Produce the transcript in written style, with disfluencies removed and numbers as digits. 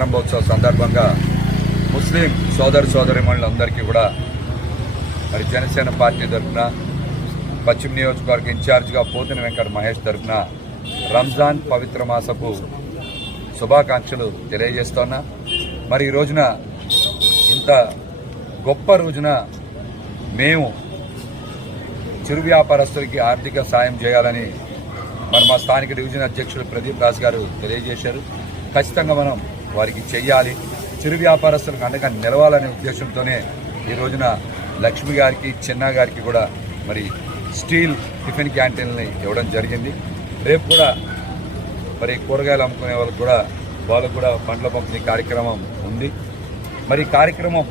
ప్రారంభోత్సవ సందర్భంగా ముస్లిం సోదరిమణులందరికీ కూడా మరి జనసేన పార్టీ తరఫున పశ్చిమ నియోజకవర్గ ఇన్ఛార్జిగా పోతిన వెంకట మహేష్ తరఫున రంజాన్ పవిత్ర మాసపు శుభాకాంక్షలు తెలియజేస్తున్నా. మరి ఈ రోజున ఇంత గొప్ప రోజున మేము చిరు వ్యాపారస్తులకి ఆర్థిక సాయం చేయాలని మరి మా స్థానిక డివిజన్ అధ్యక్షులు ప్రదీప్ రాజ్ గారు తెలియజేశారు. ఖచ్చితంగా మనం వారికి చెయ్యాలి, చిరు వ్యాపారస్తులకు అండగా నిలవాలనే ఉద్దేశంతోనే ఈ రోజున లక్ష్మి గారికి, చిన్న గారికి కూడా మరి స్టీల్ టిఫిన్ క్యాంటీన్ని ఇవ్వడం జరిగింది. రేపు కూడా మరి కూరగాయలు అమ్ముకునే వాళ్ళకు కూడా పండ్ల పంపిణీ కార్యక్రమం ఉంది. మరి కార్యక్రమం